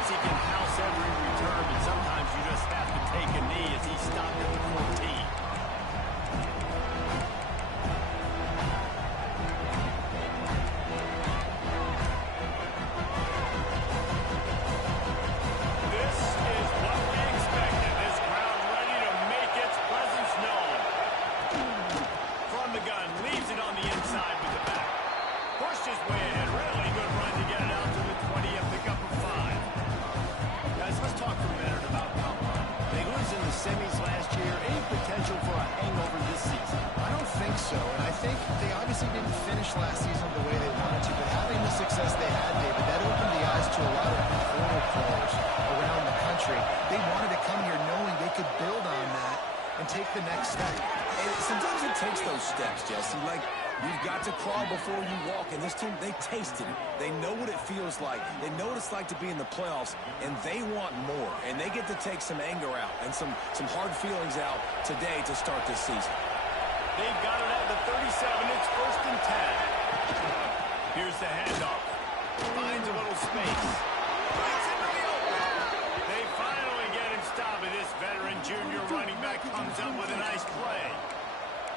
thinks he can house every return, but sometimes you just have to take a knee as he stopped at the 14. This is what we expected. This crowd ready to make its presence known. From the gun, leaves it on the inside with the back. Pushed his way ahead. Really good run to get it out to the 20 and pick up a 5. Guys, let's talk for a minute about Colorado. They lose in the semis last year. Any potential for a hangover this season? I don't think so, and I think they obviously didn't finish last season the way they wanted to, but having the success they had, David, that opened the eyes to a lot of former players around the country. They wanted to come here knowing they could build on that and take the next step. And sometimes it takes those steps, Jesse. Like, you've got to crawl before you walk, and this team, they tasted it. They know what it feels like. They know what it's like to be in the playoffs, and they want more. And they get to take some anger out and some hard feelings out today to start this season. They've got it at the 37. It's 1st and 10. Here's the handoff. Finds a little space. Puts into the open. They finally get him stopped. This veteran junior running back comes up with a nice play.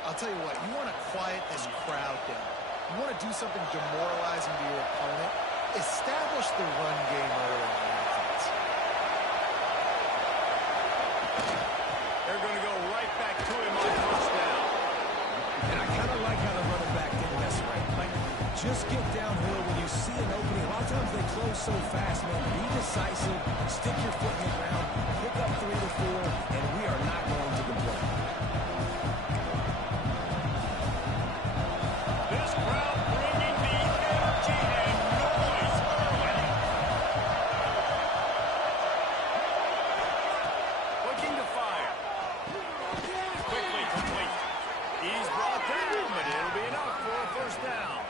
I'll tell you what, you want to quiet this crowd down. You want to do something demoralizing to your opponent. Establish the run game early on offense. They're going to go right back to him on 1st down. And I kind of like how the running back didn't mess around. Like, just get downhill when you see an opening. A lot of times they close so fast, man. Be decisive, stick your foot in the ground, pick up 3 to 4, and we are not going to complain. This crowd bringing the energy and noise early. Looking to fire. Quickly complete. He's brought down, but it'll be enough for a 1st down.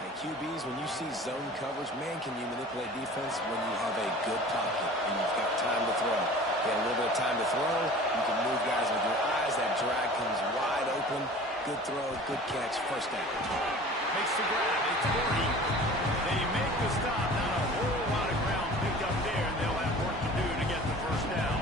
Hey, QBs, when you see zone coverage, man, can you manipulate defense when you have a good pocket and you've got time to throw. You got a little bit of time to throw. You can move guys with your eyes. That drag comes wide open. Good throw, good catch, 1st down. Makes the grab. It's 40. They make the stop. Not a whole lot of ground picked up there, and they'll have work to do to get the 1st down.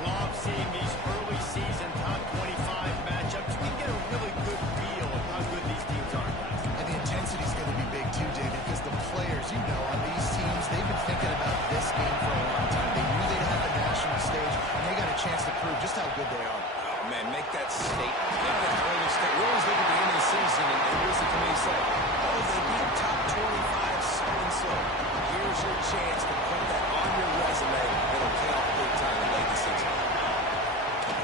Love seeing these early season top 25 matchups. You can get a really good feel of how good these teams are, guys. And the intensity is going to be big too, David, because the players, you know, on these teams, they've been thinking about this game for a long time. They knew they'd have the national stage, and they got a chance to prove just how good they are. Oh, man, make that statement. Make that early statement. We always look at the end of the season, and what's the committee say? Oh, they beat top 25 so-and-so. Here's your chance to put that on your resume. It'll pay off big time in late the season.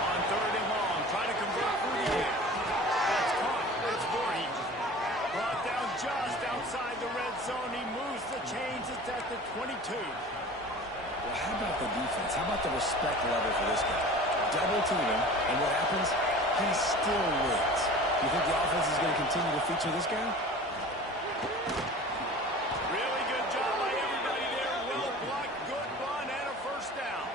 On 3rd and long, trying to convert through the air. That's caught. That's 40. Brought down just outside the red zone. He moves the chains. It's at the 22. Well, how about the defense? How about the respect level for this guy? Double team him, and what happens? He still wins. You think the offense is going to continue to feature this guy? Really good job by everybody there. Well blocked, good run, and a 1st down.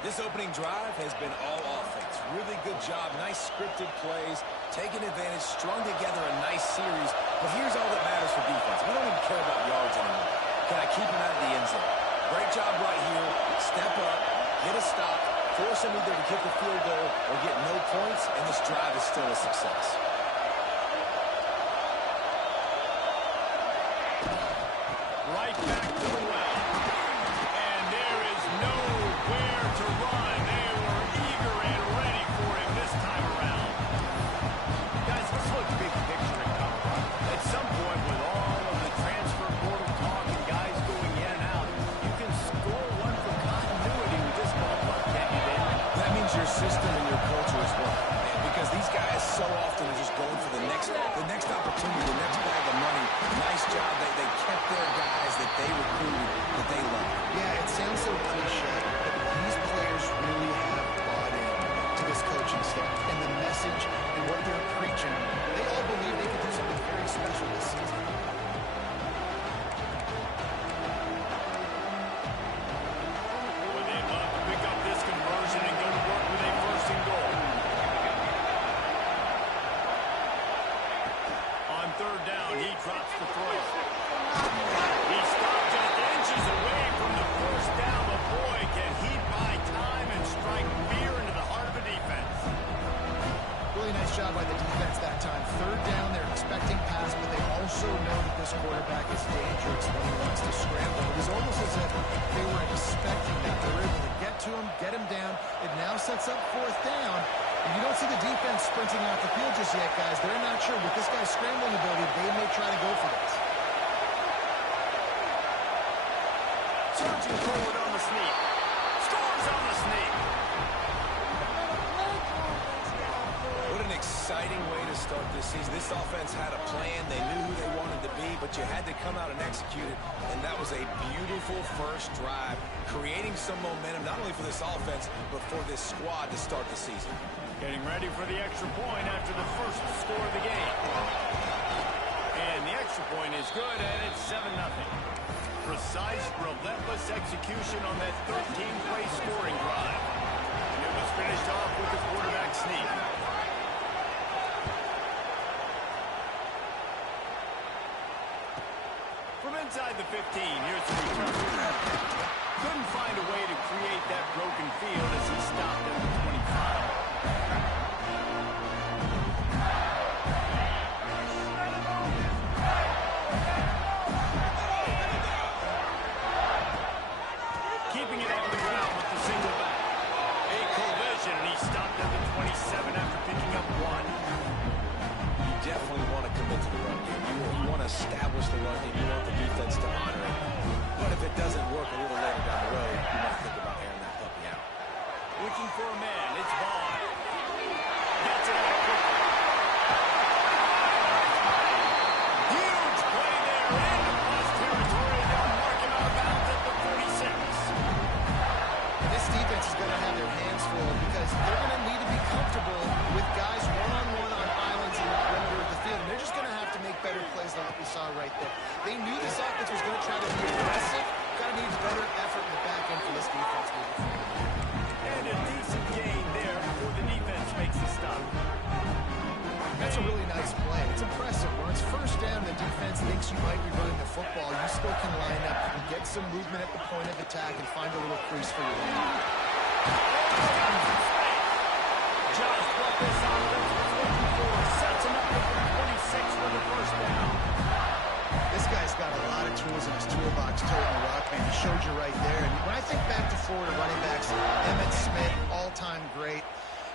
This opening drive has been all offense. Really good job. Nice scripted plays. Taking advantage, strung together a nice series. But here's all that matters for defense. We don't even care about yards anymore. Can I keep him out of the end zone? Great job right here. Step up, get a stop, force him either to kick a field goal or get no points, and this drive is still a success. Right back to the well. And there is nowhere to run. They were eager and ready for him this time around. Guys, let's look big picture in Colorado. At some point, with all of the transfer portal talk and guys going in and out, you can score one for continuity with this ballpark, can't you, David? That means your system and your culture as well. And because these guys so often are just going for the next opportunity, the next bag of money. Nice job. They kept their guys that they recruited, that they love. Yeah, it sounds so cliche, but these players really have bought in to this coaching staff and the message and what they're preaching. They all believe they can do something very special this season. Well, they'd love to pick up this conversion and go to work with a 1st and goal. On 3rd down, he drops the throw. He stopped just inches inches away from the first down, but boy, can he buy time and strike fear into the heart of the defense. Really nice job by the defense that time. Third down, they're expecting pass, but they also know that this quarterback is dangerous when he wants to scramble. It was almost as if they were expecting that. They were able to get to him, get him down. It now sets up fourth down. And you don't see the defense sprinting off the field just yet, guys. They're not sure. With this guy's scrambling ability, they may try to go for this. Charging forward on the sneak. Scores on the sneak. What an exciting way to start this season. This offense had a plan. They knew who they wanted to be, but you had to come out and execute it. And that was a beautiful first drive, creating some momentum, not only for this offense, but for this squad to start the season. Getting ready for the extra point after the first score of the game. And the extra point is good, and it's 7-0. Precise, relentless execution on that 13-play scoring drive. And it was finished off with the quarterback sneak. From inside the 15, here's the return. Couldn't find a way to create that broken field as he stopped at the 25. Keeping it on the ground with the single back. A collision, and he stopped at the 27 after picking up one. You definitely want to commit to the run game. You want to establish the run game. You want the defense to honor it. But if it doesn't work a little later down the road, you might think about airing that puppy out. Looking for a man. It's Vaughn. Gets it out quickly. Huge play there into plus territory. They'll mark him out of bounds at the 46. This defense is going to have their hands full because they're going to need to be comfortable with guys one-on-one on islands in the perimeter of the field. And they're just going to have to make better plays than what we saw right there. They knew this offense was going to try to be aggressive. Got to need better effort in the back end for this defense moving forward. And a decent gain there before the defense makes the stop. That's a really nice play. It's impressive. When it's first down, the defense thinks you might be running the football. You still can line up and get some movement at the point of attack and find a little crease for your man. Just what this offense was looking for. Sets him up at the 26 for the first down. This guy's got a lot of tools in his toolbox, toting the rock, man. He showed you right there. And when I think back to Florida running backs, Emmitt Smith, all-time great.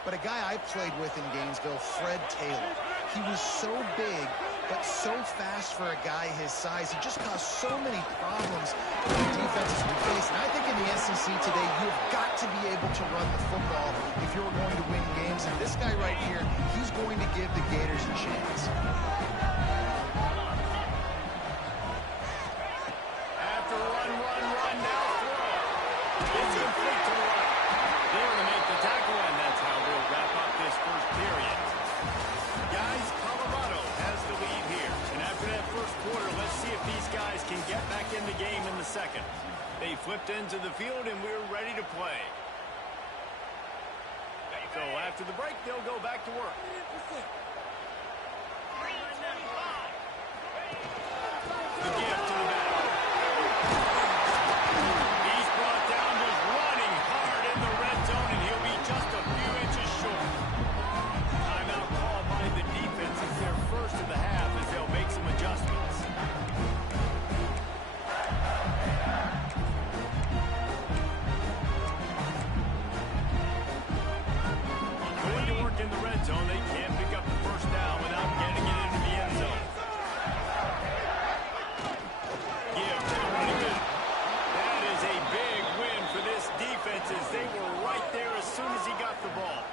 But a guy I played with in Gainesville, Fred Taylor. He was so big, but so fast for a guy his size. He just caused so many problems for the defenses we face. And I think in the SEC today, you've got to be able to run the football if you're going to win games. And this guy right here, he's going to give the Gators a chance. After a run, now throw. It's complete to the right. There to make the tackle, and that's how we'll wrap up this first period. Guys, Colorado has the lead here. And after that first quarter, let's see if these guys can get back in the game in the second. They flipped into the field, and we're ready to play. So after the break, they'll go back to work. The give to the back. He's brought down just running hard in the red zone, and he'll be just a few inches short. Timeout called by the defense. It's their first of the half as they'll make some adjustments. Going to work in the red zone. They can't pick up the first down without getting it into the end zone. Give to the running back. That is a big win for this defense as they were right there as soon as he got the ball.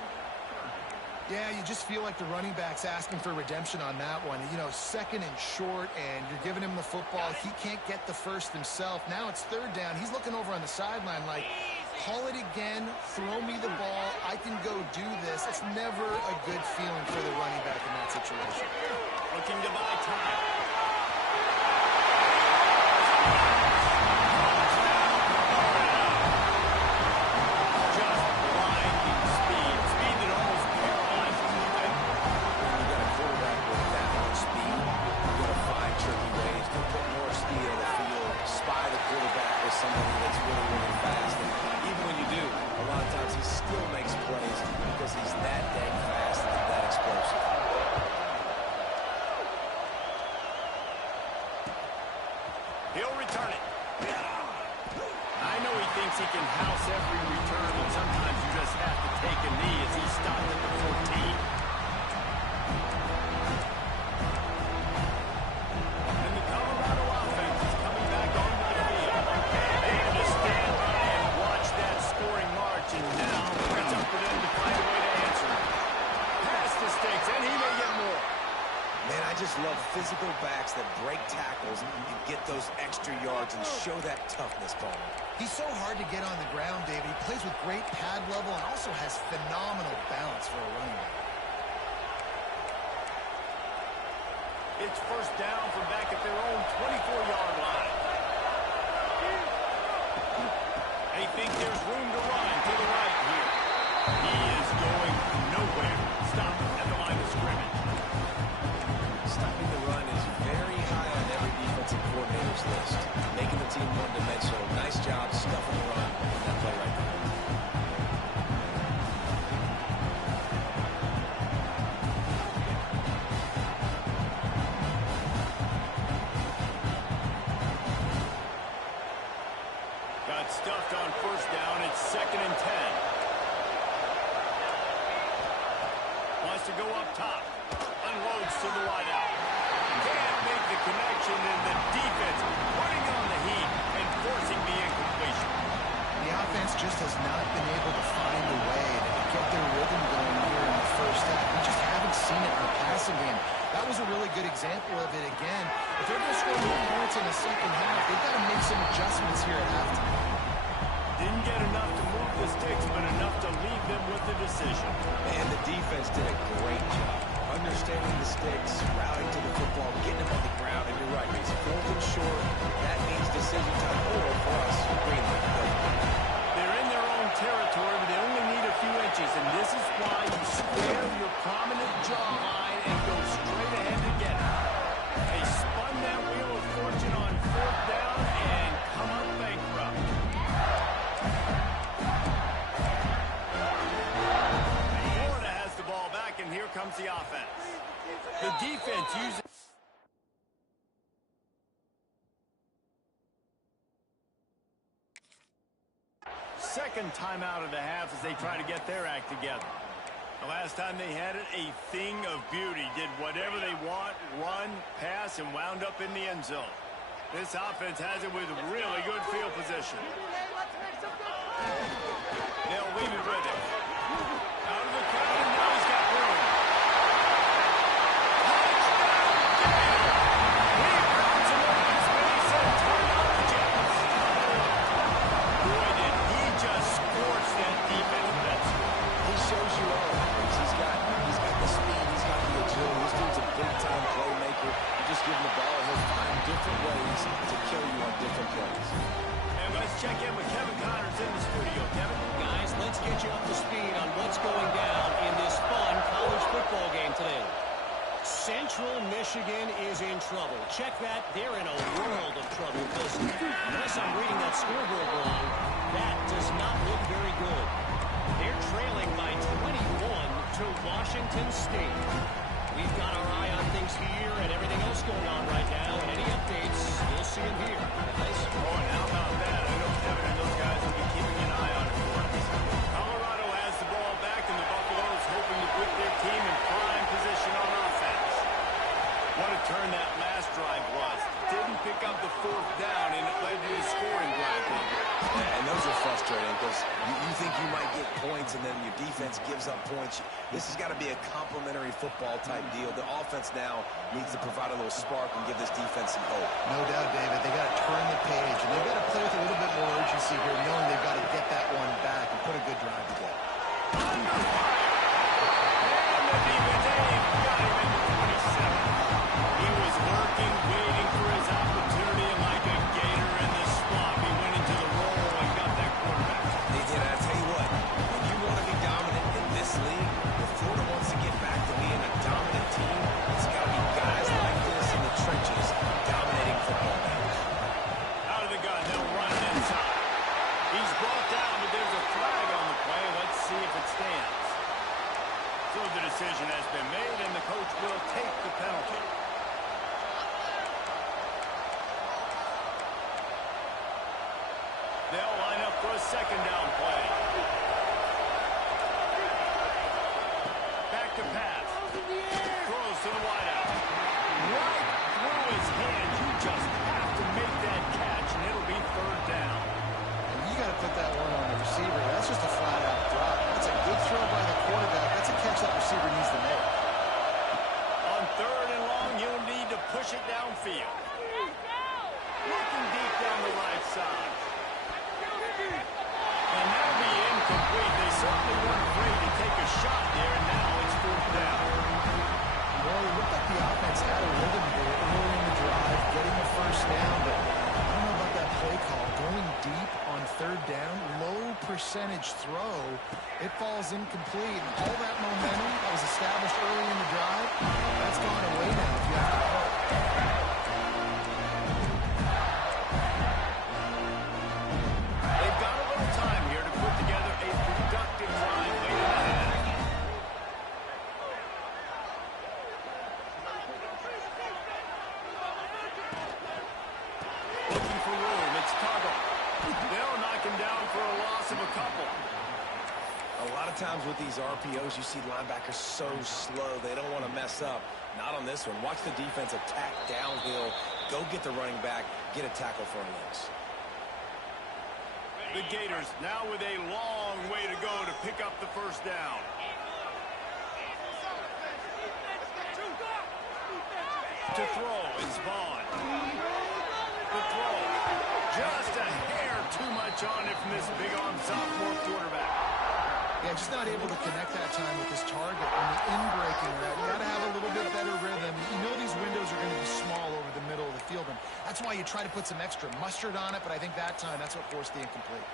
Yeah, you just feel like the running back's asking for redemption on that one. You know, second and short, and you're giving him the football. He can't get the first himself. Now it's third down. He's looking over on the sideline like, call it again, throw me the ball, I can go do this. It's never a good feeling for the running back in that situation. Looking to buy time. Just blinding speed. Speed that almost paralyzes you. When you got a quarterback with that much speed, you got to find tricky ways to put more speed on the field, spy the quarterback, somebody that's really, really fast. And even when you do, a lot of times he still makes plays because he's that dang fast and that explosive. He'll return it. I know he thinks he can house every return, but sometimes you just have to take a knee as he stopped at the 14. And the Colorado offense is coming back onto the field. They had to stand by and watch that scoring march, and now it's up to them to find a way to answer it. Pass to Sticks, and he may get more. Man, I just love physical backs that break tackles and get those extra yards and show that toughness, Paul. He's so hard to get on the ground, David. He plays with great pad level and also has phenomenal balance for a running back. It's first down from back at their own 24-yard line. They think there's room to run to the right here. He is going nowhere. Stop at the line of scrimmage. Stopping the run is very high on every defensive coordinator's list. Making the team one-dimensional. Nice job stuffing the run in that play right there. Got stuffed on first down. It's 2nd and 10. Wants to go up top. Unloads to the wideout. Can't make the connection, and the defense putting on the heat and forcing the incompletion. The offense just has not been able to find a way to get their rhythm going here in the first half. We just haven't seen it in the passing game. That was a really good example of it again. If they're going to score more points in the second half, they've got to make some adjustments here at halftime. Didn't get enough to move the Sticks, but enough to leave them with the decision. And the defense did a great job. Understanding the Sticks, routing to the football, getting him on the ground, and you're right, he's 4th and short. That means decision time or for us, Greenland. They're in their own territory, but they only need a few inches, and this is why you square your prominent jawline and go straight ahead to get it. They spun that wheel of fortune on 4th down and come up bankrupt. Florida has the ball back, and here comes the offense. The defense uses... Second timeout of the half as they try to get their act together. The last time they had it, a thing of beauty. Did whatever they want, run, pass, and wound up in the end zone. This offense has it with really good field position. They'll leave it with him. Out of the crowd, and now he's got room. Give him the ball, and he'll find different ways to kill you on different plays. And let's check in with Kevin Connors in the studio. Kevin? Guys, let's get you up to speed on what's going down in this fun college football game today. Central Michigan is in trouble. Check that. They're in a world of trouble because unless I'm reading that scoreboard wrong, that does not look very good. They're trailing by 21 to Washington State. We've got our eye on things here and everything else going on right now, and any updates, you'll see them here. Guys? Oh, and how about that? I know Kevin and those guys will be keeping an eye on it for us. Colorado has the ball back, and the Buffaloes hoping to put their team in prime position on offense. What a turn that last drive was. Didn't pick up the 4th down, and it led to the scoring drive. And those are frustrating because you think you might get points and then your defense gives up points. This has got to be a complementary football type deal. The offense now needs to provide a little spark and give this defense some hope. No doubt, David. They got to turn the page, and they've got to play with a little bit more urgency here, knowing they've got to get that one back and put a good drive together. And the defense, got him in the 27. He was lurking, waiting for his opportunity, and like a gator in the swamp, he went into the roll and got that quarterback. They did. I tell you what, when you want to be dominant in this league, if Florida wants to get back to being a dominant team, it's got to be guys like this in the trenches dominating football games. Out of the gun, they'll They'll line up for a second down play. Back to pass. Throws to the wideout. Right through his hands. You just have to make that catch, and it'll be third down. And you got to put that one on the receiver. That's just a flat-out drop. That's a good throw by the quarterback. That's a catch that receiver needs to make. On third and long, you'll need to push it downfield. Looking deep down the right side. And that'll be incomplete. They certainly weren't afraid to take a shot there, and now it's fourth down. Well, it looked like the offense had a rhythm here early in the drive, getting a first down, but I don't know about that play call. Going deep on third down, low percentage throw, it falls incomplete. And all that momentum that was established early in the drive, that's gone away now if you have to punt. They've got a little time here to put together a productive drive late in the half. Looking for room. It's Tuggle. They'll knock him down for a loss of a couple. A lot of times with these RPOs, you see linebackers so slow, they don't want to mess up. Not on this one. Watch the defense attack downhill, go get the running back, get a tackle for a loss. The Gators now with a long way to go to pick up the first down. To throw, it's Vaughn. The throw, just a hair too much on it from this big-arm sophomore quarterback. Yeah, just not able to connect that time with his target on the in-breaking route. You got to have a little bit better rhythm. You know these windows are going to be small over the middle of the field, and that's why you try to put some extra mustard on it, but I think that time that's what forced the incomplete.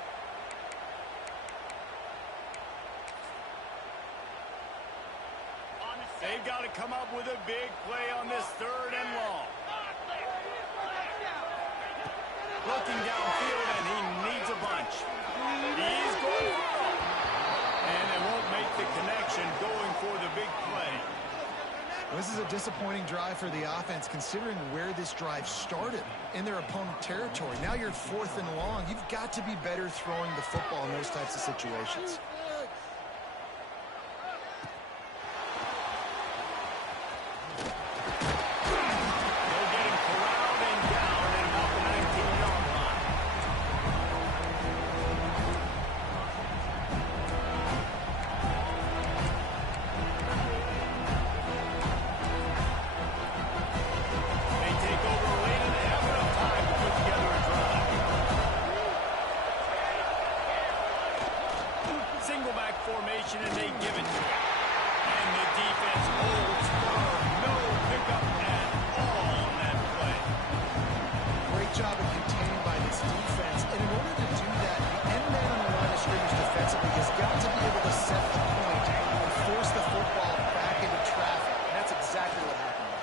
They've got to come up with a big play on this third and long. Looking downfield, and he needs a bunch. He's going for it. And they won't make the connection going for the big play. This is a disappointing drive for the offense, considering where this drive started in their opponent territory. Now you're at fourth and long. You've got to be better throwing the football in those types of situations. They'll get him corralled and down at about the 19-yard line. They take over late and they have enough time to put together a drive. Single back formation, and they give it to him. And the defense holds firm. No pickup at all on that play. Great job of containing by this defense. And in order to do that, the end man on the line of scrimmage defensively has got to be able to set the point and force the football back into traffic. And that's exactly what happened.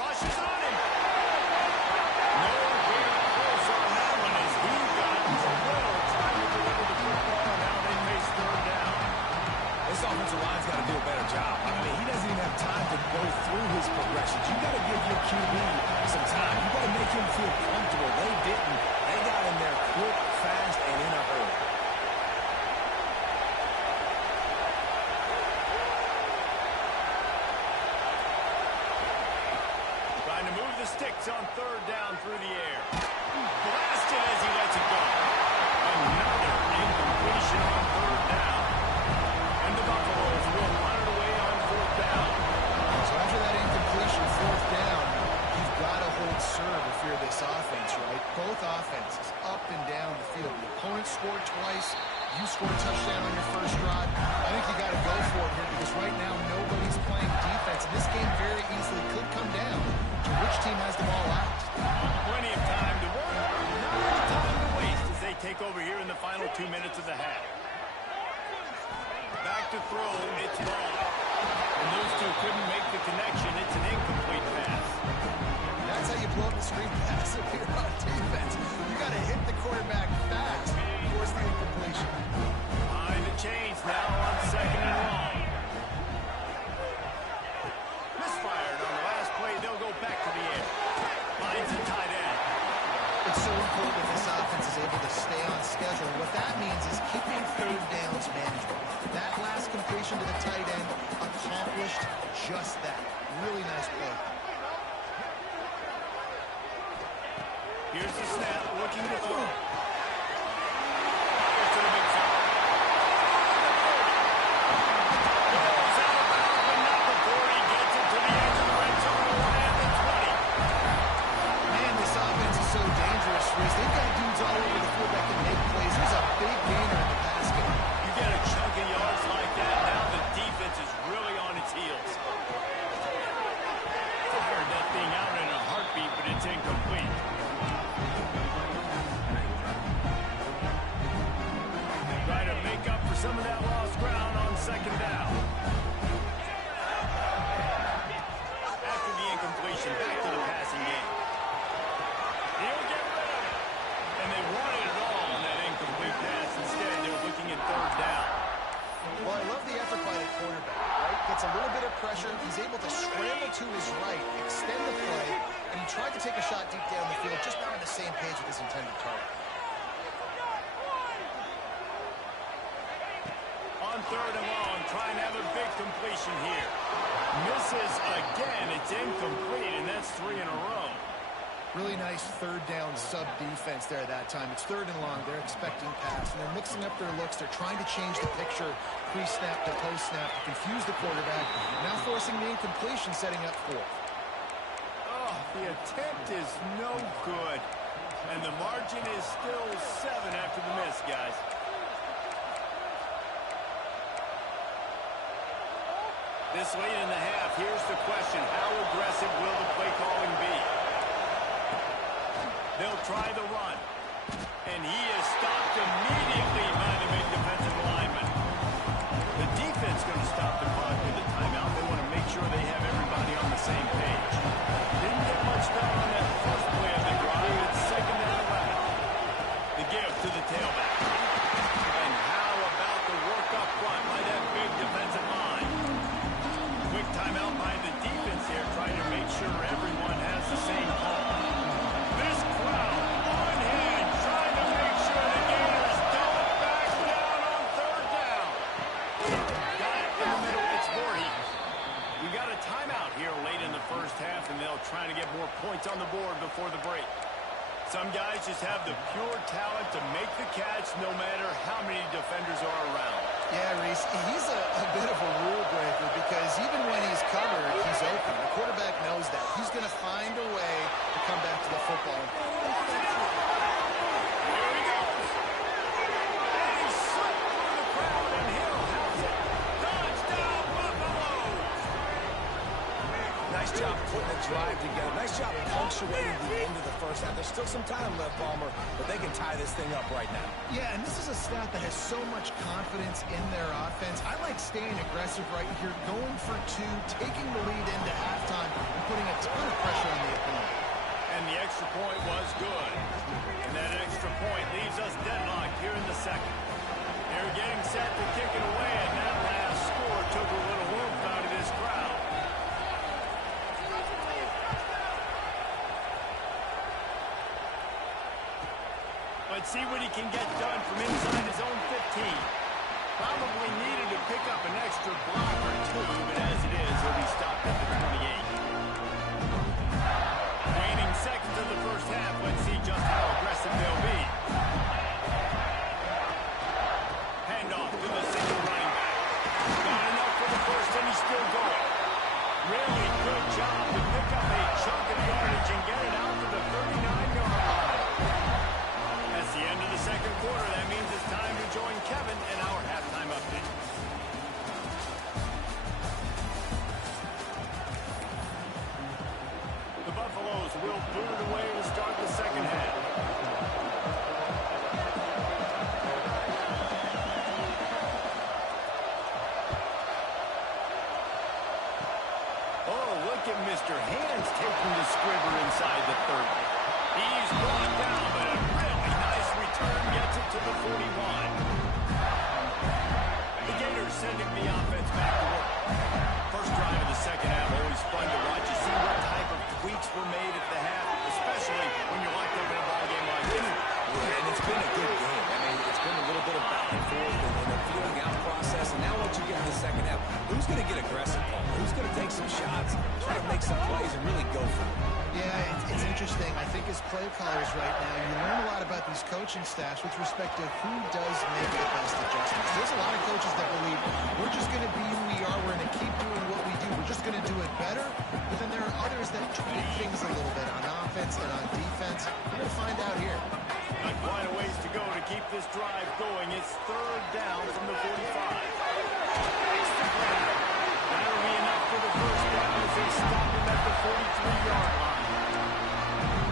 Rush is on him. No big close on that one as he got well trying to deliver the football. Now they face third down. This offensive line's got to do a better job. I mean, he doesn't even have time to go through his progressions. You got to give your QB some time. You got to make him feel comfortable. They didn't. They got in there quick, fast, and in a hurry. Trying to move the sticks on third down through the air. Blasted as he lets it go. Another incompletion on third down. And the Buffaloes will run it away on fourth down. So after that incompletion, fourth down, you've got to hold serve if you're this offense, right? Both offenses, up and down the field. The opponent scored twice. You scored a touchdown on your first drive. I think you got to go for it here because right now nobody's playing defense. And this game very easily could come down to which team has the ball out. Plenty of time to work. Not much time to waste as they take over here in the final 2 minutes of the half. Back to throw, it's Vaughn. And those two couldn't make the connection. It's an incomplete pass. That's how you blow up the screen pass if you're on defense. You got to hit the quarterback fast. Force the incompletion. Behind the chains now on second and long. Misfired on the last play. They'll go back to the air. Finds a tight end. It's so important if this offense is able looking to throw. Fires to the midfield. Goes out of bounds, but not before he gets it to the edge of the red zone. Will land the 20. Man, this offense is so dangerous, Reese. They've got dudes all over the field that can make plays. There's a big gainer in the pass game. You get a chunk of yards like that, now the defense is really on its heels. Fired that thing out in a heartbeat, but it's incomplete. Try to make up for some of that lost ground on second down. After the incompletion, back to the passing game. He'll get rid of it. And they wanted it all on that incomplete pass. Instead, they were looking at third down. Well, I love the effort by the quarterback, right? Gets a little bit of pressure. He's able to scramble to his right, extend the play, and he tried to take a shot deep down the field, just not on the same page with his intended target. On third and long, trying to have a big completion here. Misses again. It's incomplete, and that's 3 in a row. Really nice third down sub-defense there that time. It's third and long. They're expecting pass, and they're mixing up their looks. They're trying to change the picture pre-snap to post-snap to confuse the quarterback, now forcing the incompletion, setting up fourth. Oh, the attempt is no good. And the margin is still 7 after the miss, guys. This late in the half, here's the question. How aggressive will the play calling be? They'll try the run. And he is stopped immediately by the big defensive lineman. The defense going to stop the clock with the timeout. They want to make sure they have everybody on the same page. Didn't get much done on that first play of the drive. It's second and 11. The give to the tailback. And how about the work up front by that big defensive line? Quick timeout by the defense here, trying to make sure everyone has the same call. This crowd on hand, trying to make sure the Gators don't back down on third down. Got it in the middle, it's Voorhees. We got a timeout here late in the first half, and they'll try to get more points on the board before the break. Some guys just have the pure talent to make the catch no matter how many defenders are around. Yeah, Reese, he's a bit of a rule breaker because even when he's covered, he's open. The quarterback knows that. He's going to find a way to come back to the football. Here he goes. And he slipped through the crowd, and Hill has it. Touchdown, Buffaloes. Nice job putting the drive together. Nice job punctuating the end of the first half. There's still some time left, Palmer, but they can tie this thing up right now. Yeah, and this is a staff that has so much confidence in their offense. I like staying aggressive right here, going for 2, taking the lead into halftime, and putting a ton of pressure on the opponent. And the extra point was good. And that extra point leaves us deadlocked here in the second. They're getting set to kick it away, and that last score took a little oomph out of this crowd. Let's see what he can get done from inside his own 15. Probably needed to pick up an extra block or 2, but as it is, he'll be stopped at the 28. Waning seconds in the first half. Let's see just how aggressive they'll be. Handoff to the single running back. Got enough for the first, and he's still going. Really good job to pick up a chunk of yardage and get it out to the 39-yard line. That's the end of the second quarter. That means it's time to join Kevin in our halftime update. The Buffaloes will boot it away to start the second half. Oh, look at Mr. Hands taking the scribber inside the 30. He's brought down, but a really nice return gets it to the 41. The Gators sending the offense back to work. First drive of the second half, always fun to watch. You see what type of tweaks were made at the half, especially when you're locked up in a ball game like this. Yeah, and it's been a good game. I mean, it's been a little bit of back and forth and a feeling out process. And now once you get to the second half, who's going to get aggressive, Paul? Who's going to take some shots, try to make some plays, and really go for it? Yeah, it's interesting. I think as play callers right now, you learn a lot these coaching staffs with respect to who does make the best adjustments. There's a lot of coaches that believe we're just going to be who we are. We're going to keep doing what we do. We're just going to do it better. But then there are others that tweak things a little bit on offense and on defense. We're going to find out here. Not quite a ways to go to keep this drive going. It's third down from the 45. That'll be enough for the first down as they stop him at the 43-yard line.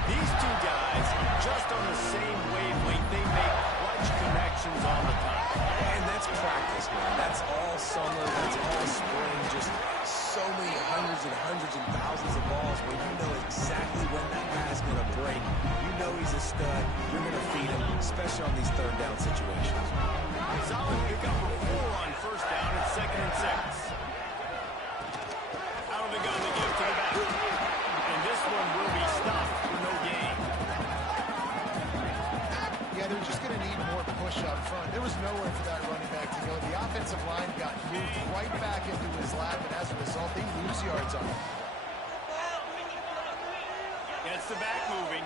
These two guys, just on the same wavelength, they make clutch connections all the time. And that's practice, man. That's all summer. That's all spring. Just so many hundreds and thousands of balls where you know exactly when that guy's going to break. You know he's a stud. You're going to feed him, especially on these third down situations. Solid pickup for 4 on first down at 2nd and 6. Out of the gun to give to the back. And this one will be stopped for no gain. Yeah, they're just going to need more push up front. There was nowhere for that running back to go. The offensive line got moved right back into his lap, and as a result, they lose yards on him. Gets the back moving.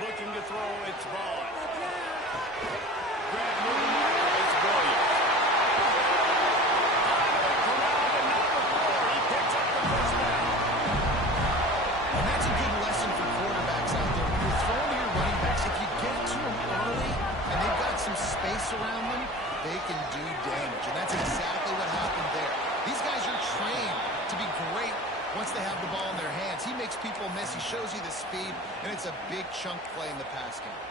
Looking to throw, it's Vaughn. Grab moving now, it's Williams. Corral, but not before. He picks up the first down. And that's a good lesson for quarterbacks out there. When you're throwing to your running backs, if you get to them early and they've got some space around them, they can do damage. And that's exactly what happened there. These guys are trained to be great once they have the ball in their hands. He makes people miss. He shows you the speed, and it's a big chunk play in the pass game.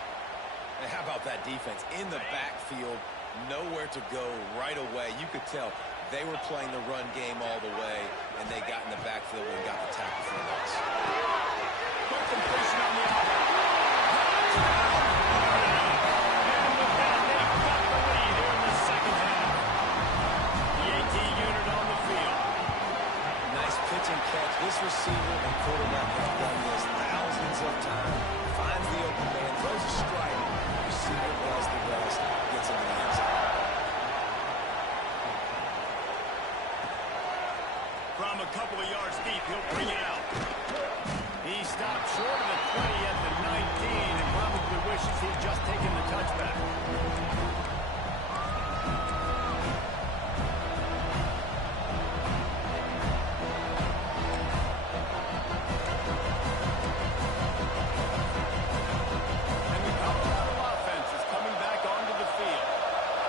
And how about that defense? In the backfield, nowhere to go right away. You could tell they were playing the run game all the way, and they got in the backfield and got the tackle for a loss. Quick completion on the outside. And with that, they've got the lead here in the second half. The AT unit on the field. Nice pitch and catch. This receiver and quarterback have done this thousands of times. Finds the open man, throws a strike. Receiver does the rest, gets into the end zone. From a couple of yards deep, he'll bring it out. He stopped short of the 20 at the 19 and probably wishes he'd just taken the touchback. And the Colorado offense is coming back onto the field.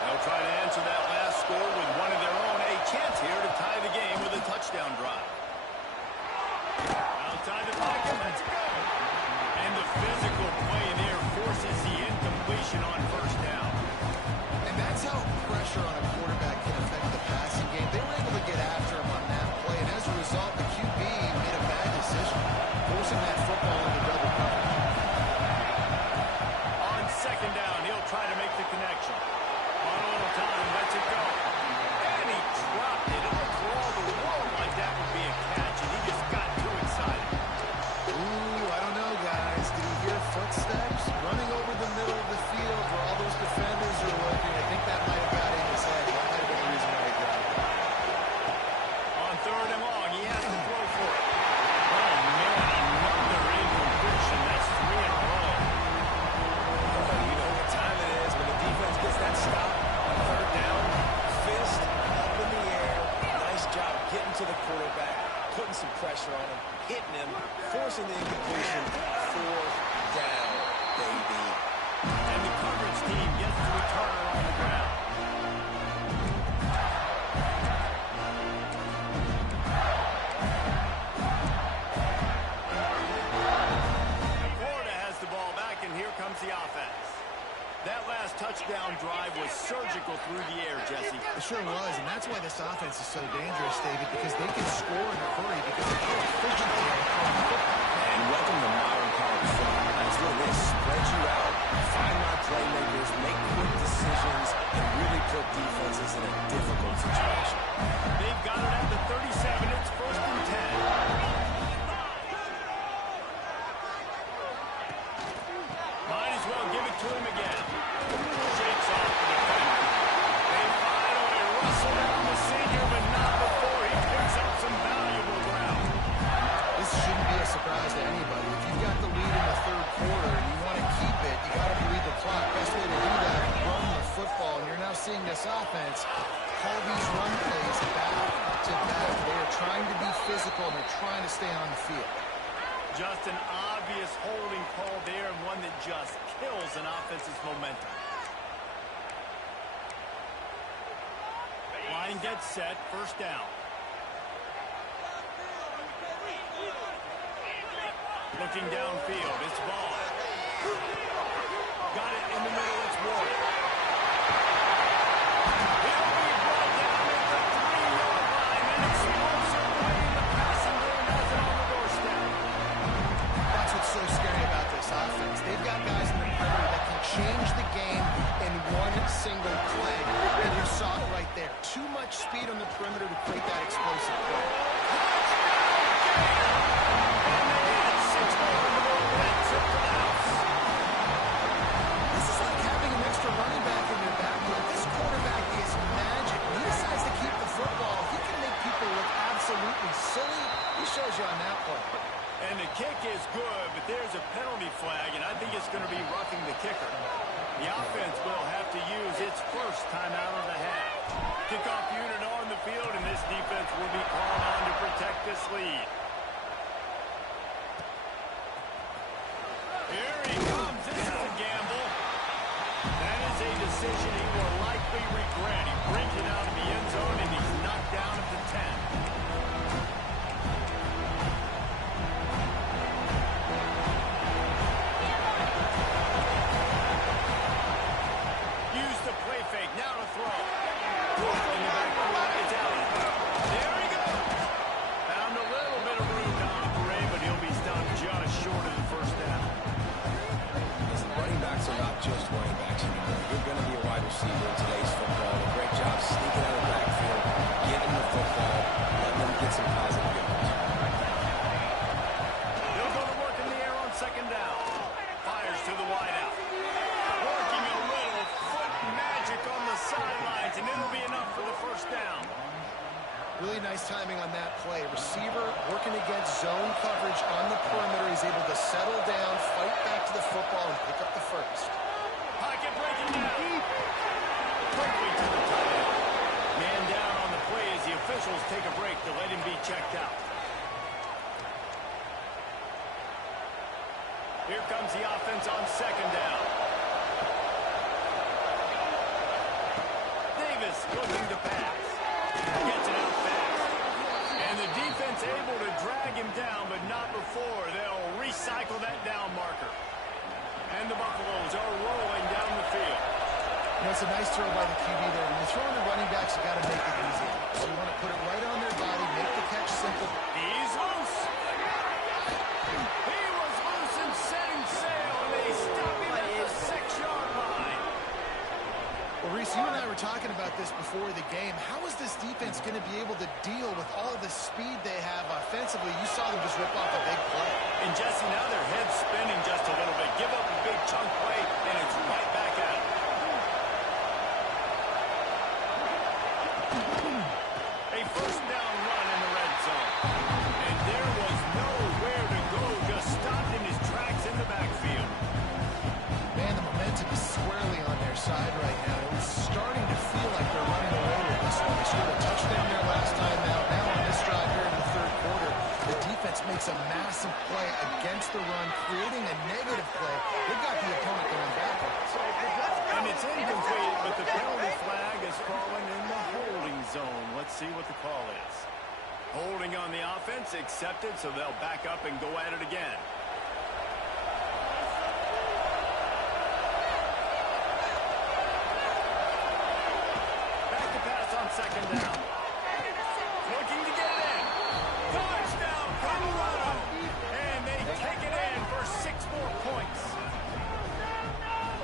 They'll try to answer that last score with one of their own. A chance here to tie the game with a touchdown drive. Outside the pocket, let's go. And the physical play there forces the incompletion on first down. And that's how pressure on a quarterback can affect the passing game. They were able to get after him on that play, and as a result, the QB made a bad decision, forcing that football into double coverage. On second down, he'll try to make the connection. On a little time, lets it go. And he dropped it. Oh, for all the world like that would be a catch, and he just got too excited. Ooh, I don't know, guys. Did he hear footsteps running over the middle of the field where all those defenders are looking? I think that might have got in his head. That might have been the reason why he dropped it. On third and long, he has to throw for it. Oh, man, another incompletion. That's 3 in a row. You know what time it is when the defense gets that stop on third down. Fist up in the air. Nice job getting to the quarterback, putting some pressure on him, hitting him, forcing the incompletion. 4th down, baby. And the coverage team gets the returner on the ground. Florida has the ball back, and here comes the offense. That last touchdown drive was surgical through the air, Jesse. It sure was, and that's why this offense is so dangerous, David, because they can score in a hurry because of how efficient they are throwing the football. And welcome to modern college football. That's where they spread you out, find my playmakers, make quick decisions, and really put defenses in a difficult situation. They've got it at the 37. It's 1st and 10. Might as well give it to him again. Shakes off the defender. They finally rustle down the senior, but not before he picks up some valuable ground. This shouldn't be a surprise to anybody. If you've got the lead in the physical, and they're trying to stay on the field. Just an obvious holding call there, and one that just kills an offense's momentum. Line gets set, first down. Looking downfield, it's Vaughn. Got it in the middle, it's Ward. He'll be brought down at the 3-yard line. An explosive play in the passing game has it on the doorstep. That's what's so scary about this offense. They've got guys in the perimeter that can change the game in one single play. And you saw it right there. Too much speed on the perimeter to create that explosive play. This is like having an extra running back in your backfield. This quarterback is magic. When he decides to keep the football, he can make people look absolutely silly. He shows you on that play. And the kick is good, but there's a penalty flag, and I think it's going to be roughing the kicker. The offense will have to use its first timeout of the half. Kickoff unit on the field, and this defense will be called on to protect this lead. Here he comes. This is a gamble. That is a decision he will likely regret. He brings it out of the end zone, and he's knocked down at the 10. Use the play fake. Now to throw. In the backfield, it's Allen. There he goes. Found a little bit of room to operate, but he'll be stopped just short of the first down. Listen, running backs are not just running backs anymore. You're going to be a wide receiver in today's football. A great job sneaking out of the backfield, getting the football, letting them get some positive yards. He'll go to work in the air on second down. Fires to the wideout. Working a little foot magic on the sidelines, and it'll be enough for the first down. Really nice timing on that play. Receiver working against zone coverage on the perimeter. He's able to settle down, fight back to the football, and pick up the first. Pocket breaking down. Quickly to the tight end. Man down on the play as the officials take a break to let him be checked out. Here comes the offense on second down. Davis looking to pass. Gets it out fast. And the defense able to drag him down, but not before. They'll recycle that down marker. And the Buffaloes are rolling down the field. You know, it's a nice throw by the QB there. When you're throwing to running backs, you got to make it easy. So you want to put it right on their body, make the catch simple. He's loose. He was loose and setting sail, and they stop him at the 6-yard line. Well, Reese, you and I were talking about this before the game. How is this defense going to be able to deal with all the speed they have offensively? You saw them just rip off a big play. And Jesse, now their head's spinning just a little bit. Give up a big chunk play, and it's right back at them. A first down run in the red zone. And there was nowhere to go. Just stopped in his tracks in the backfield. Man, the momentum is squarely on their side right now. It was starting to feel like they're running away with this one. They scored a touchdown there last time out. Now on this drive here in the third quarter, the defense makes a massive play against the run, creating a negative play. They've got the opponent going backwards. And it's incomplete, but the penalty flag is falling in the holding zone. Let's see what the call is. Holding on the offense, accepted, so they'll back up and go at it again. Back to pass on second down. Looking to get it in. Touchdown, Colorado! And they take it in for 6 more points.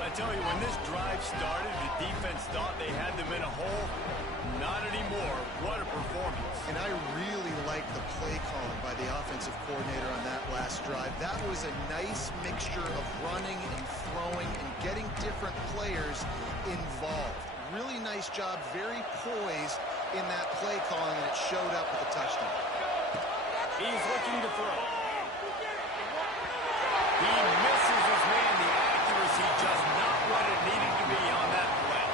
I tell you, when this drive started, the defense thought they had them in a hole. Not anymore. What a performance. And I really like the play calling by the offensive coordinator on that last drive. That was a nice mixture of running and throwing and getting different players involved. Really nice job, very poised in that play calling, and it showed up with a touchdown. He's looking to throw. He misses his man. The accuracy just not what it needed to be on that play.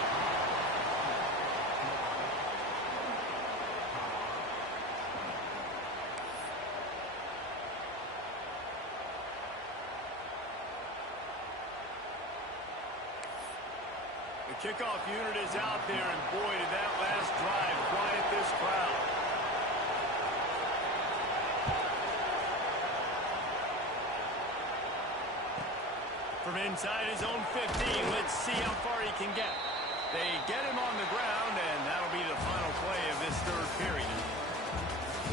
Kickoff unit is out there, and boy, did that last drive quiet this crowd. From inside his own 15, let's see how far he can get. They get him on the ground, and that'll be the final play of this third period.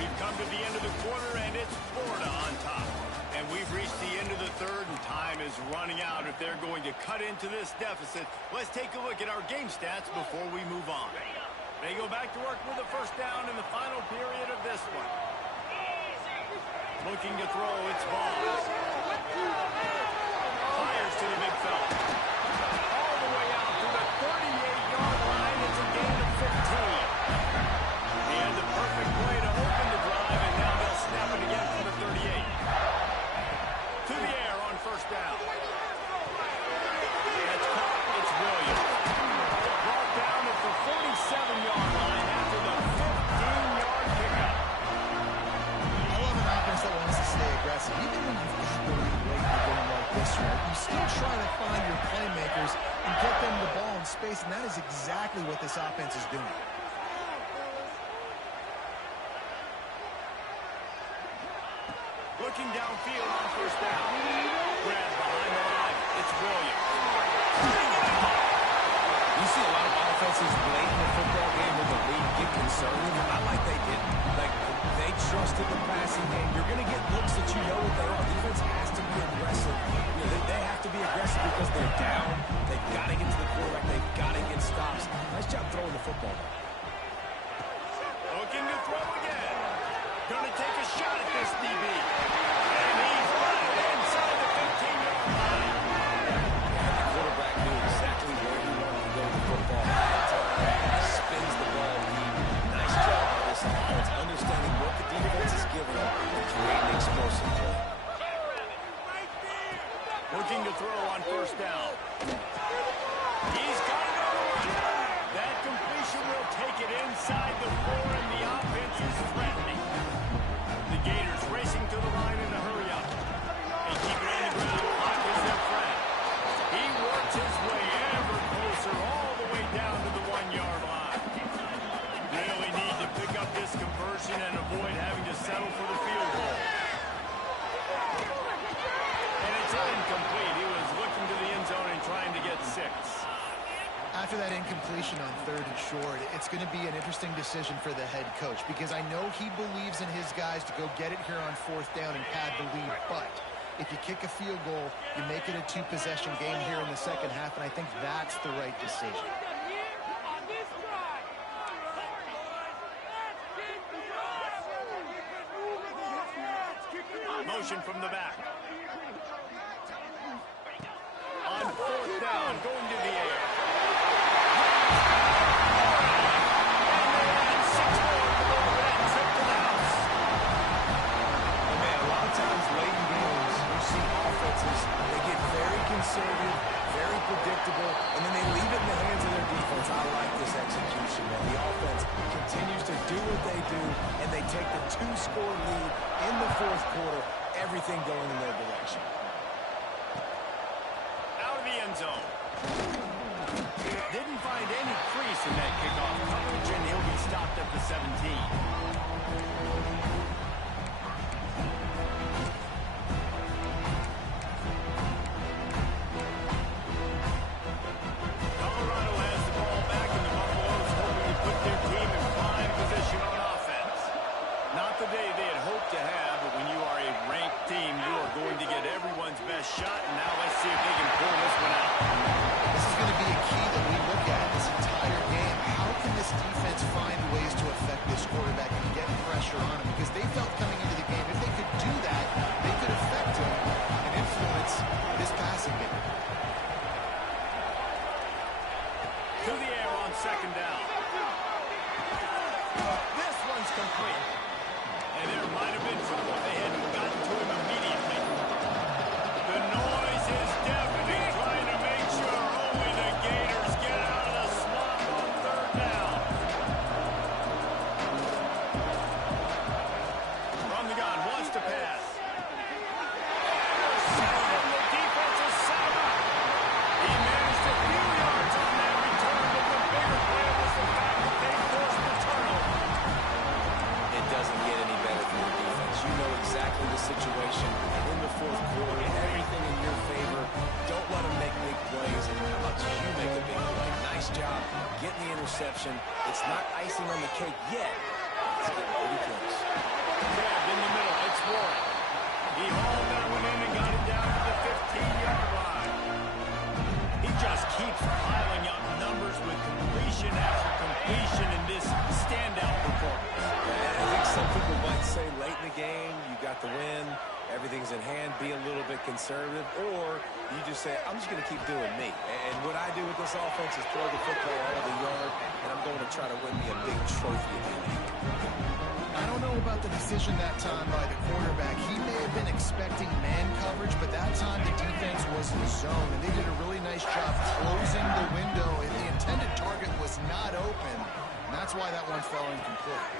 We've come to the end of the quarter, and it's Florida on top. And we've reached the end of the third, and time is running out if they're going to cut into this deficit. Let's take a look at our game stats before we move on. They go back to work with a first down in the final period of this one. Looking to throw, it's Vaughn. Fires to the big fella. All the way out to the 38-yard line. It's a gain of 15. He had the perfect play to open the drive, and now they'll snap it again from the 38. To the air on first down. That's caught. It's Williams. Brought down at the 47-yard line after the 15-yard pickup. I love an offense that wants to stay aggressive. Even when you've got the lead late in a game like this, right, you still try to find your playmakers and get them the ball in space, and that is exactly what this offense is doing. Looking downfield on first down. Grab behind the line. It's Williams. You see a lot of offenses late in the football game when the lead get concerned. Not like they didn't. Like, they trusted the passing game. You're going to get looks that you know what they are. Defense has to be aggressive. You know, they have to be aggressive because they're down. They've got to get to the quarterback. They've got to get stops. Nice job throwing the football. Looking to throw again. Going to take a shot at this DB. And he's right inside the 15-yard line. The quarterback knew exactly where he wanted to go with the football. Spins the ball. Nice job by this offense, understanding what the defense is giving them. Creating explosive play. Looking to throw on first down. He's got it on the run. That completion will take it inside the 4, and the offense is threatening. The Gators racing to the line in a hurry-up. They keep it on the ground. Clock is their friend. He works his way ever closer all the way down to the 1-yard line. Really need to pick up this conversion and avoid having to settle for the field goal. And it's incomplete. He was looking to the end zone and trying to get 6. After that incompletion on third and short, it's going to be an interesting decision for the head coach because I know he believes in his guys to go get it here on fourth down and pad the lead. But if you kick a field goal, you make it a 2-possession game here in the second half, and I think that's the right decision. Motion from the back. On fourth down, going to the air. Conservative, very predictable, and then they leave it in the hands of their defense. I like this execution, man. The offense continues to do what they do, and they take the 2-score lead in the fourth quarter, everything going in their direction. Out of the end zone. Didn't find any crease in that kickoff coverage, and he'll be stopped at the 17. Shot, and now let's see if they can pull this one out. This is going to be a key that we look at this entire game. How can this defense find ways to affect this quarterback and get pressure on him? Because they felt coming into the game, if they could do that, they could affect him and influence this passing game. To the air on second down. This one's complete. And there might have been trouble if they hadn't gotten to him immediately. The noise is deafening, trying to make sure only the Gators get out of the swamp on third down. From the gun, wants to pass. The defense is set up. interception. It's not icing on the cake yet. It's getting pretty close. Grabbed in the middle. It's Warren. He hauled that one in and got it down to the 15-yard line. He just keeps piling up numbers with completion after completion in this standout performance. I think some people might say late in the game, you got the win, everything's in hand, be a little bit conservative, or you just say, I'm just going to keep doing me. And what I do with this offense is throw the football all over the yard, and I'm going to try to win me a big trophy at the end. I don't know about the decision that time by the quarterback. He may have been expecting man coverage, but that time the defense was in zone, and they did a really nice job closing the window, and the intended target was not open. And that's why that one fell incomplete.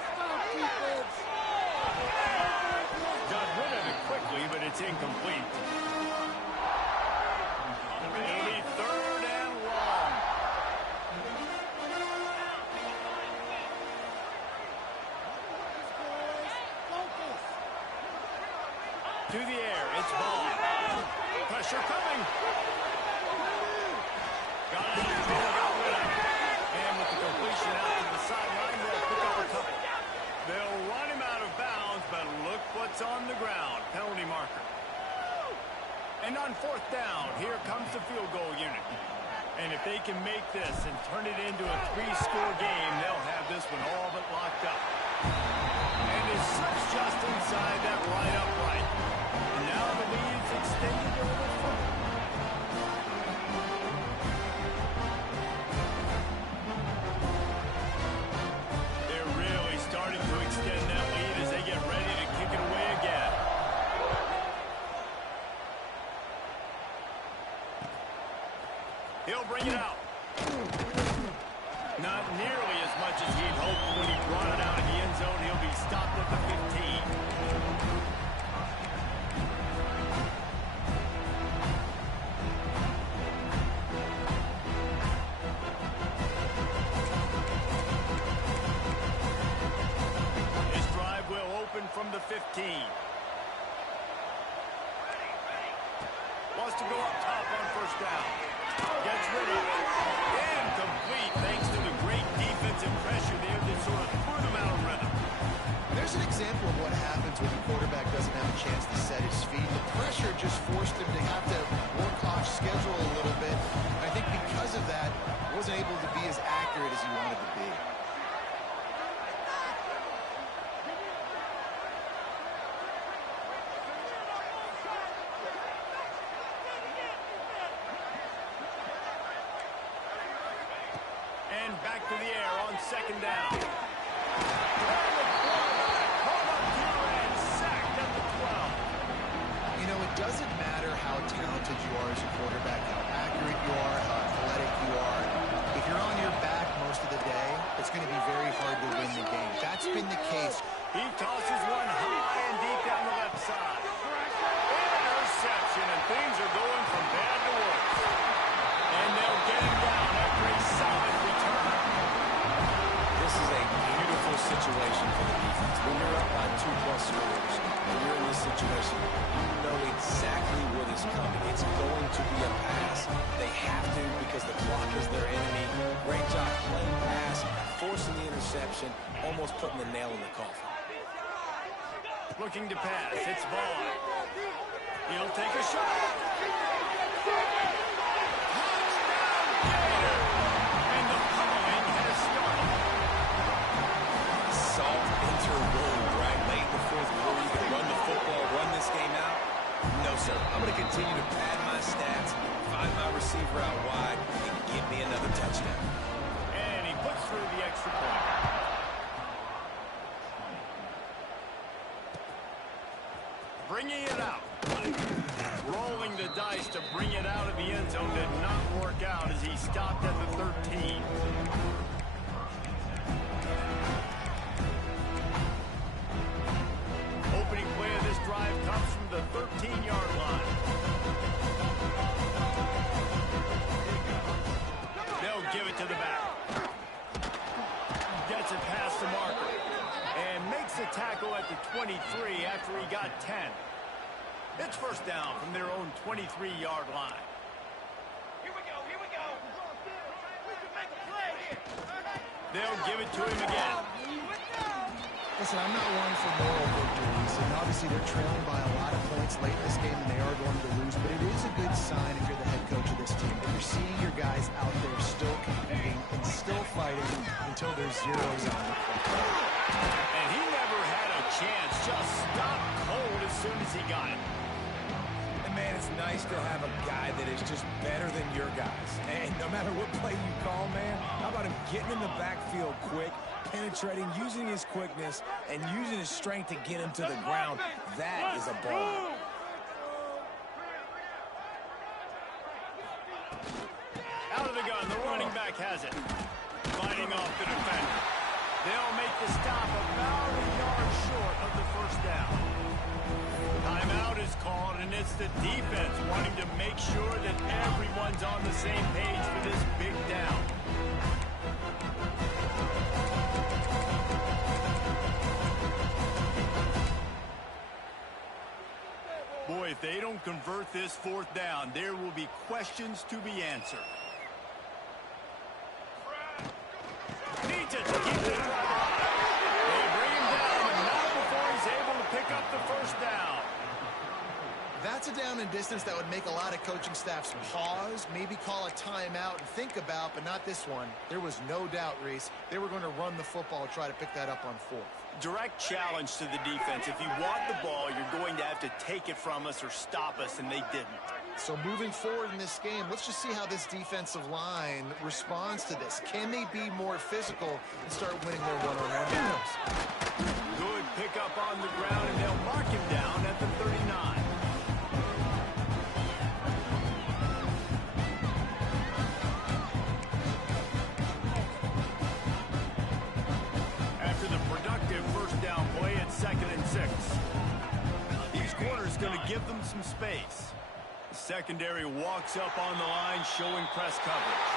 Got rid of it quickly, but it's incomplete. It'll be 3rd and long. To the air, it's Vaughn. Pressure coming. Got it, got rid of it. And with the completion out to the sideline, they'll pick up a couple. They'll run him out of bounds, but look what's on the ground. Penalty marker. And on 4th down, here comes the field goal unit. And if they can make this and turn it into a 3-score game, they'll have this one all but locked up. And it slips just inside that right upright. And now the lead's extended a little further. They're really starting to extend that lead as they get ready to kick it away again. He'll bring it out. Not nearly as much as he'd hoped when he brought it out of the end zone. He'll be stopped at the 15. His drive will open from the 15. Wants to go up top on 1st down. Gets rid of it. Incomplete thanks to the great defensive pressure there that sort of threw them out of rhythm. There's an example of what happens when the quarterback doesn't have a chance to set his feet. The pressure just forced him to have to work off schedule a little bit. I think because of that, he wasn't able to be as accurate as he wanted to be. And back to the air on 2nd down. You know, it doesn't matter how talented you are as a quarterback, how accurate you are, how athletic you are. If you're on your back most of the day, it's going to be very hard to win the game. That's been the case. He tosses one high and deep down the left side. Interception, and things are going from bad to worse. And they'll get him down after a solid return. This is a beautiful situation for the defense. When you're up by 2+ scores, and you're in this situation, you know exactly what is coming. It's going to be a pass. They have to because the clock is their enemy. Great job playing pass, forcing the interception, almost putting the nail in the coffin. Looking to pass. It's Vaughn. He'll take a shot. Touchdown, Gator! And the pummeling has started. Salt interwoven, right? Late in the 4th quarter, you can run the football, run this game out. No, sir. I'm going to continue to pad my stats, find my receiver out wide, and give me another touchdown. And he puts through the extra point. Bringing it out. Rolling the dice to bring it out of the end zone did not work out as he stopped at the 13. Opening play of this drive comes from the 13-yard line. They'll give it to the back. Gets it past the marker. And makes the tackle at the 23 after he got 10. It's 1st down from their own 23-yard line. Here we go, here we go. They'll give it to him again. Listen, I'm not one for moral victories, and obviously they're trailing by a lot of points late in this game, and they are going to lose, but it is a good sign if you're the head coach of this team. You're seeing your guys out there still competing and still fighting until there's zeros on the clock. And he never had a chance, just stopped cold as soon as he got it. And man, it's nice to have a guy that is just better than your guys. And no matter what play you call, man, how about him getting in the backfield quick, penetrating, using his quickness, and using his strength to get him to the ground. That is a ball. Out of the gun, the running back has it. Fighting off the defender. They'll make the stop about a yard short of the first down. Timeout is called, and it's the defense wanting to make sure that everyone's on the same page for this big down. Boy, if they don't convert this fourth down, there will be questions to be answered. Needs it to keep the drive alive. They bring him down, but not before he's able to pick up the first down. That's a down and distance that would make a lot of coaching staffs pause, maybe call a timeout and think about, but not this one. There was no doubt, Reese, they were going to run the football and try to pick that up on fourth. Direct challenge to the defense. If you want the ball, you're going to have to take it from us or stop us, and they didn't. So moving forward in this game, let's just see how this defensive line responds to this. Can they be more physical and start winning their one-on-one battles? Good pickup on the ground, and they'll mark him down at the 39. After the productive first down play at 2nd and 6. These corners going to give them some space. The secondary walks up on the line, showing press coverage.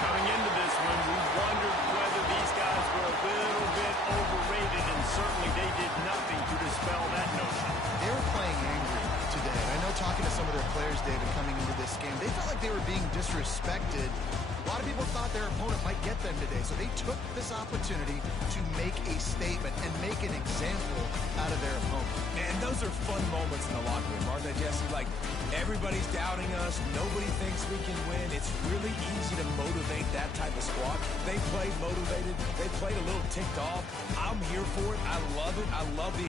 Coming into this one, we wondered whether these guys were a little bit overrated, and certainly they did nothing to dispel that notion. They were playing angry today. I know talking to some of their players, David, coming into this game, they felt like they were being disrespected. A lot of people thought their opponent might get them today, so they took this opportunity to make a statement and make an example out of their opponent. And those are fun moments in the locker room, aren't they, Jesse? Like, everybody's doubting us. Nobody thinks we can win. It's really easy to motivate that type of squad. They played motivated. They played a little ticked off. I'm here for it. I love it. I love the